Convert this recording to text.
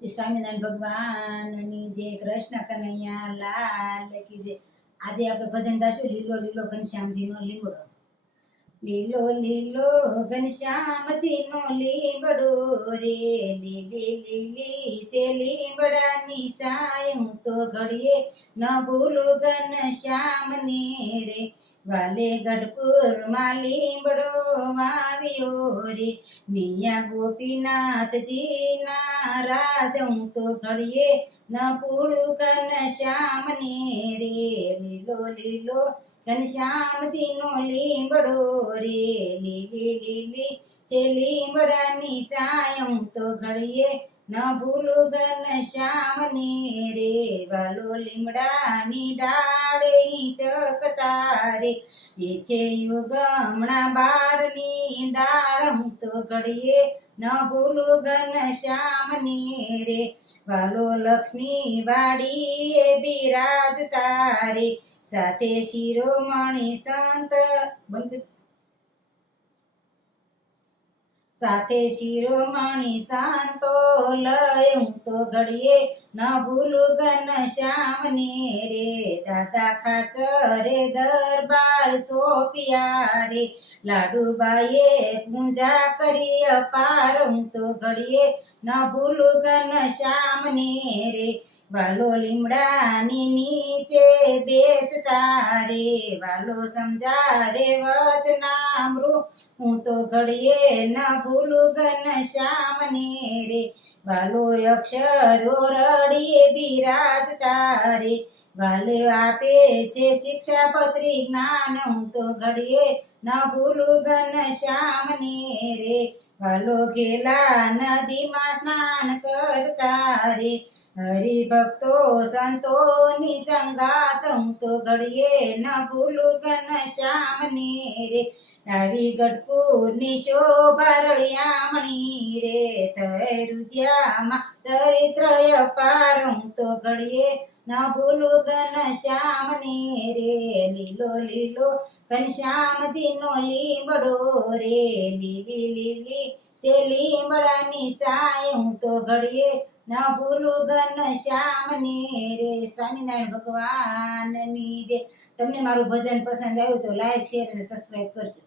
શ્રી સ્વામિનારાયણ ભગવાનની જય, કૃષ્ણ કનૈયા લાલ કી જય। આજે આપણે ભજન ગાશું લીલો લીલો ઘનશ્યામજીનો લીમડો। લીલો લીલો ઘનશ્યામજીનો લીમડો રે, લીલી લીલી છે લીમડાની સાય, હું તો ઘડીએ ન ભૂલું ઘનશ્યામને રે। વાલે ગઢપુરમાં લીમડો વાવ્યો રે, નિયા ગોપીનાથજીના રાજ, હું તો ઘડીએ ન ભૂલું ઘનશ્યામને રે। લીલો લીલો ઘનશ્યામજીનો લીમડો રે, લીલી લીલી છે લીમડાની સાય, હું તો ઘડીએ ન ભૂલું ઘનશ્યામને રે। વાલો લીમડાની ડાળે ચકતા રે, એ છે યુગમણા બારની ડાળ, હું તો ઘડીએ ન ભૂલું ઘનશ્યામને રે। વાલો લક્ષ્મી વાડીએ બિરાજતા રે, સાથે શિરોમણી સંત સાથે શિરોમણી સંતો લય, હું તો ઘડીએ ન ભૂલું ઘનશ્યામને રે। દાદા ખાચરે દરબાર સોંપ્યા રે, લાડુબાઈએ પૂજા કરી અપાર, હું તો ઘડીએ ન ભૂલું ઘનશ્યામને રે। વાલો લીમડાની નીચે બેસતા રે, વાલો સમજાવે વચનામૃત, હું તો ઘડીએ ન ભૂલું ઘનશ્યામને રે। વાલો અક્ષરો રડીએ બિરાજતા રે, વાલે આપે છે શિક્ષાપત્રી જ્ઞાન, હું તો ઘડીએ ન ભૂલું ઘનશ્યામને રે। વાલો ઘેલા નદીમાં સ્નાન કરતા રે, હરિભક્તો સંતોની સંગાત, હું તો ઘડીએ ન ભૂલું ઘનશ્યામને રે। આવી ગઢપુરની શોભા રળિયામણી રે, થઈ રુદિયામાં ચરિત્ર અપાર, હું તો ઘડીએ ન ભૂલું ઘનશ્યામને રે। લીલો લીલો ઘનશ્યામજીનો લીમડો રે, લીલી લીલી છે લીમડાની સાય, હું તો ઘડીએ ન ભૂલું ઘનશ્યામને રે। સ્વામિનારાયણ ભગવાનની જય। તમને મારું ભજન પસંદ આવ્યું તો લાઈક, શેર અને સબસ્ક્રાઈબ કરજો।